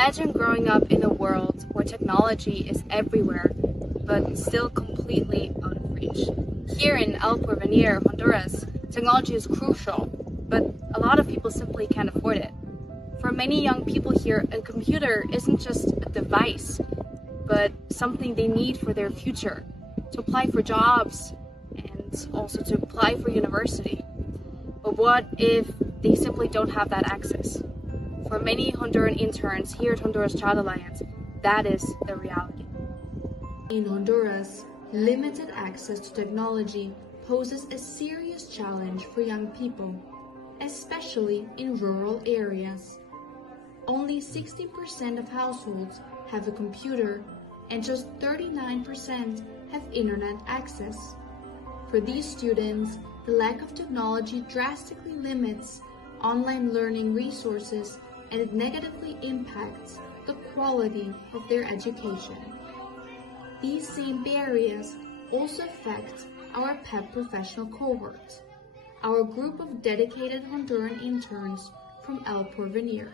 Imagine growing up in a world where technology is everywhere, but still completely out of reach. Here in Porvenir, Honduras, technology is crucial, but a lot of people simply can't afford it. For many young people here, a computer isn't just a device, but something they need for their future, to apply for jobs and also to apply for university. But what if they simply don't have that access? For many Honduran interns here at Honduras Child Alliance, that is the reality. In Honduras, limited access to technology poses a serious challenge for young people, especially in rural areas. Only 60% of households have a computer and just 39% have internet access. For these students, the lack of technology drastically limits online learning resources and it negatively impacts the quality of their education. These same barriers also affect our PEP-Professional cohort, our group of dedicated Honduran interns from El Porvenir.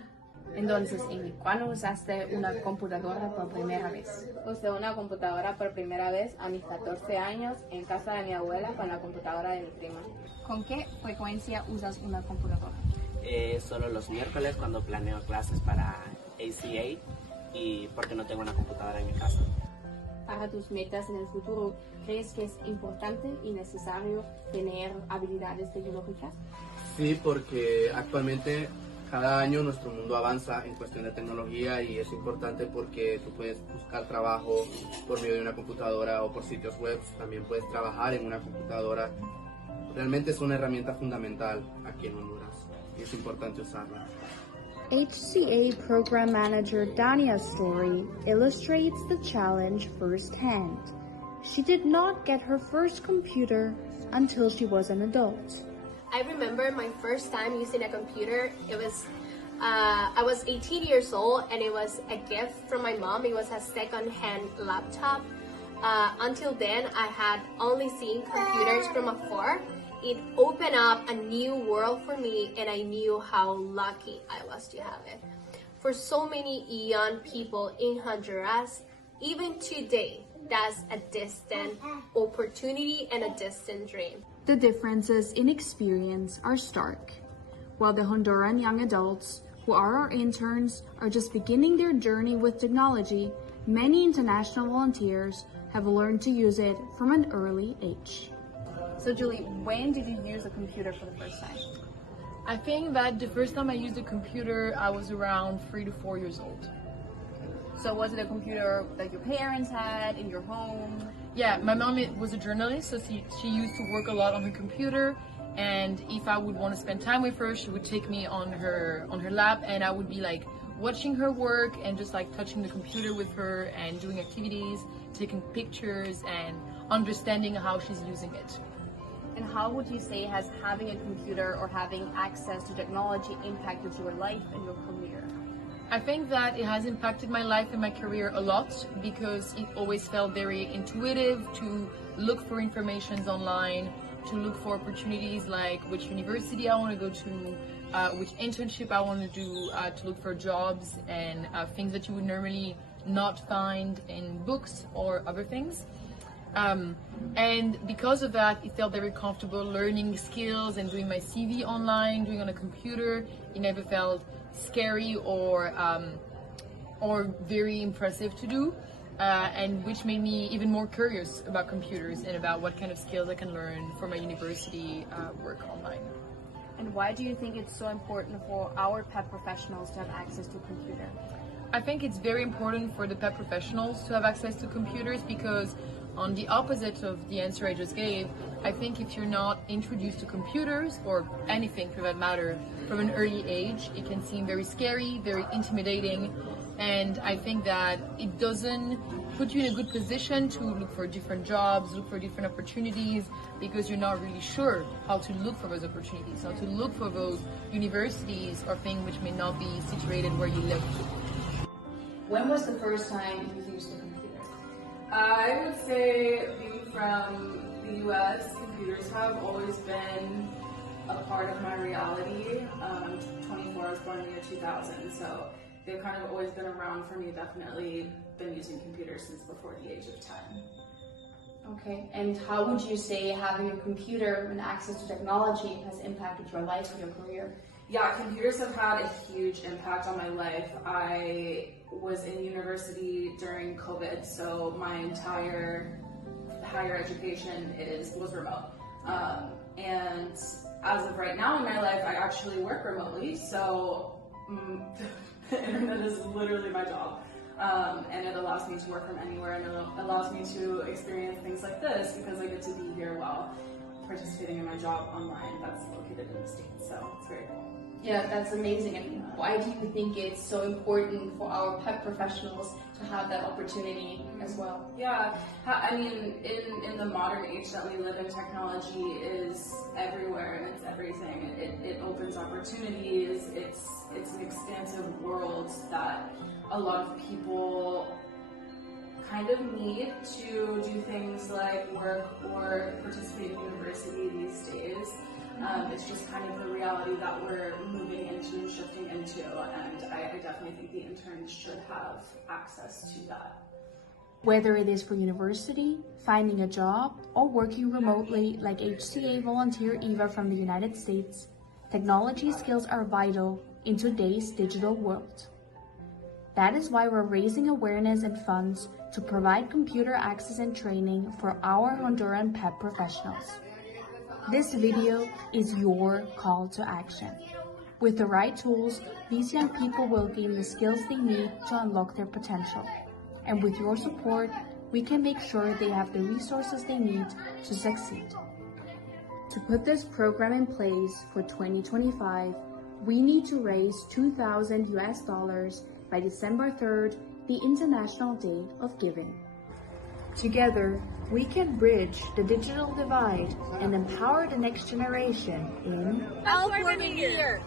Entonces, ¿y cuándo usaste una computadora por primera vez? Usé una computadora por primera vez a mis 14 años en casa de mi abuela con la computadora de mi prima. ¿Con qué frecuencia usas una computadora? Solo los miércoles cuando planeo clases para HCA y porque no tengo una computadora en mi casa. Para tus metas en el futuro, ¿crees que es importante y necesario tener habilidades tecnológicas? Sí, porque actualmente cada año nuestro mundo avanza en cuestión de tecnología y es importante porque tú puedes buscar trabajo por medio de una computadora o por sitios web, también puedes trabajar en una computadora. Realmente es una herramienta fundamental aquí en Honduras y es importante usarla. HCA Program Manager Dania's story illustrates the challenge firsthand. She did not get her first computer until she was an adult. I remember my first time using a computer. It was I was 18 years old and it was a gift from my mom. It was a second-hand laptop. Until then, I had only seen computers from afar. It opened up a new world for me and I knew how lucky I was to have it. For so many young people in Honduras, even today, that's a distant opportunity and a distant dream. The differences in experience are stark. While the Honduran young adults, who are our interns, are just beginning their journey with technology, many international volunteers have learned to use it from an early age. So Julie, when did you use a computer for the first time? I think that the first time I used a computer, I was around 3 to 4 years old. So was it a computer that your parents had in your home? Yeah, my mom was a journalist, so she used to work a lot on her computer, and if I would want to spend time with her, she would take me on her lap, and I would be like watching her work and just like touching the computer with her and doing activities, taking pictures and understanding how she's using it. And how would you say has having a computer or having access to technology impacted your life and your career? I think that it has impacted my life and my career a lot because it always felt very intuitive to look for information online, to look for opportunities like which university I want to go to, which internship I want to do, to look for jobs and things that you would normally not find in books or other things. And because of that, it felt very comfortable learning skills and doing my CV online, doing on a computer. It never felt scary or very impressive to do, and which made me even more curious about computers and about what kind of skills I can learn for my university work online. And why do you think it's so important for our PEP-Professionals to have access to a computer? I think it's very important for the PEP-Professionals to have access to computers because on the opposite of the answer I just gave, I think if you're not introduced to computers or anything for that matter from an early age, it can seem very scary, very intimidating, and I think that it doesn't put you in a good position to look for different jobs, look for different opportunities, because you're not really sure how to look for those opportunities, how to look for those universities or things which may not be situated where you live. When was the first time you used a computer? I would say being from the US, computers have always been a part of my reality. 24, I was born in the year 2000, so they've kind of always been around for me. Definitely been using computers since before the age of 10. Okay, and how would you say having a computer and access to technology has impacted your life or your career? Yeah, computers have had a huge impact on my life. I was in university during COVID, so my entire higher education was remote. And as of right now in my life, I actually work remotely, so the internet is literally my job. And it allows me to work from anywhere, and it allows me to experience things like this because I get to be here while participating in my job online that's located in the States, so it's very cool. Yeah, that's amazing. And why do you think it's so important for our PEP professionals to have that opportunity as well? Yeah, I mean, in the modern age that we live in, technology is everywhere and it's everything. It opens opportunities. It's an expansive world that a lot of people kind of need to do things like work or participate in university these days. It's just kind of the reality that we're moving into and shifting into, and I definitely think the interns should have access to that. Whether it is for university, finding a job, or working remotely like HCA volunteer Eva from the United States, technology skills are vital in today's digital world. That is why we're raising awareness and funds to provide computer access and training for our Honduran PEP professionals. This video is your call to action. With the right tools, these young people will gain the skills they need to unlock their potential. And with your support, we can make sure they have the resources they need to succeed. To put this program in place for 2025, we need to raise $2,000 by December 3rd, the International Day of Giving. Together, we can bridge the digital divide and empower the next generation in Porvenir.